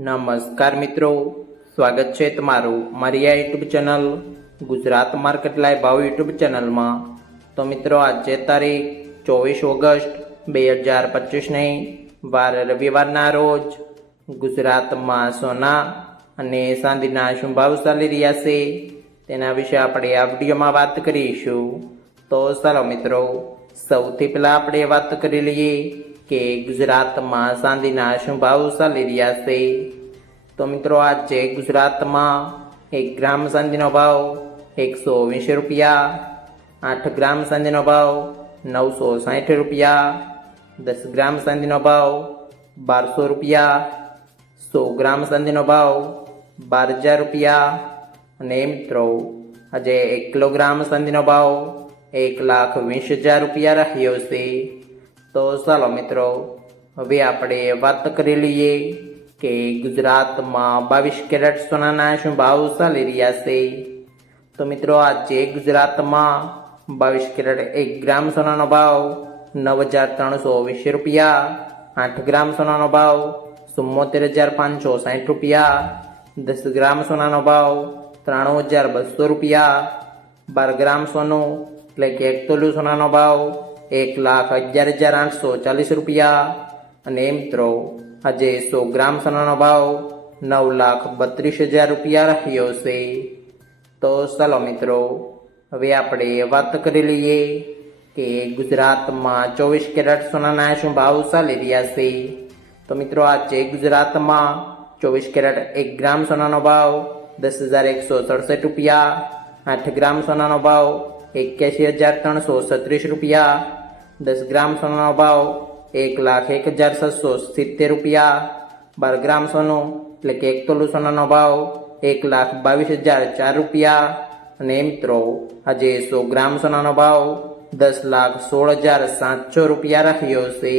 નમસ્કાર મિત્રો, સ્વાગત છે તમારું મારી આ YouTube channel Gujarat market live ભાવ યુટ્યુબ ચેનલમાં। તો મિત્રો આજે તારીખ 24 ઓગસ્ટ 2025ની વાર રવિવારના રોજ ગુજરાતમાં સોના અને ચાંદીના શું ભાવ ચાલી રહ્યા છે તેના વિશે આપણે આ વિડીયોમાં વાત કરીશું। તો ચાલો મિત્રો, સૌથી પહેલાં આપણે વાત કરી લઈએ કે ગુજરાતમાં ચાંદીના શું ભાવ ચાલી રહ્યા છે। તો મિત્રો આજે ગુજરાતમાં 1 ગ્રામ ચાંદીનો ભાવ 120 રૂપિયા, 8 ગ્રામ ચાંદીનો ભાવ 960 રૂપિયા, 10 ગ્રામ ચાંદીનો ભાવ 1200 રૂપિયા, 100 ગ્રામ ચાંદીનો ભાવ 12000 રૂપિયા અને મિત્રો આજે 1 કિલોગ્રામ ચાંદીનો ભાવ 1,20,000 રૂપિયા રહ્યો છે। તો ચાલો મિત્રો, હવે આપણે વાત કરી લઈએ કે ગુજરાતમાં 22 કેરેટ સોનાના શું ભાવ ચાલી રહ્યા છે। તો મિત્રો આજે ગુજરાતમાં 22 કેરેટ 1 ગ્રામ સોનાનો ભાવ 9,320 રૂપિયા, 8 ગ્રામ સોનાનો ભાવ 74,560 રૂપિયા, 10 ગ્રામ સોનાનો ભાવ 93,200 રૂપિયા, 12 ગ્રામ સોનું એટલે કે 1 તોલું સોનાનો ભાવ 1,11,840 રૂપિયા અને મિત્રો આજે 100 ગ્રામ સોનાનો ભાવ 9,32,000 રૂપિયા રહ્યો છે। તો ચાલો મિત્રો, હવે આપણે વાત કરી લઈએ કે ગુજરાતમાં 24 કેરેટ સોનાના શું ભાવ ચાલી રહ્યા છે। તો મિત્રો આજે ગુજરાતમાં 24 કેરેટ 1 ગ્રામ સોનાનો ભાવ 10,167 રૂપિયા, 8 ગ્રામ સોનાનો ભાવ 81,336 રૂપિયા, 10 ગ્રામ સોનાનો ભાવ 1,01,770 રૂપિયા, 12 ગ્રામ સોનું એટલે કે 1 તોલું સોનાનો ભાવ 1,22,004 રૂપિયા અને મિત્રો આજે 100 ગ્રામ સોનાનો ભાવ 10,16,700 રૂપિયા રહ્યો છે।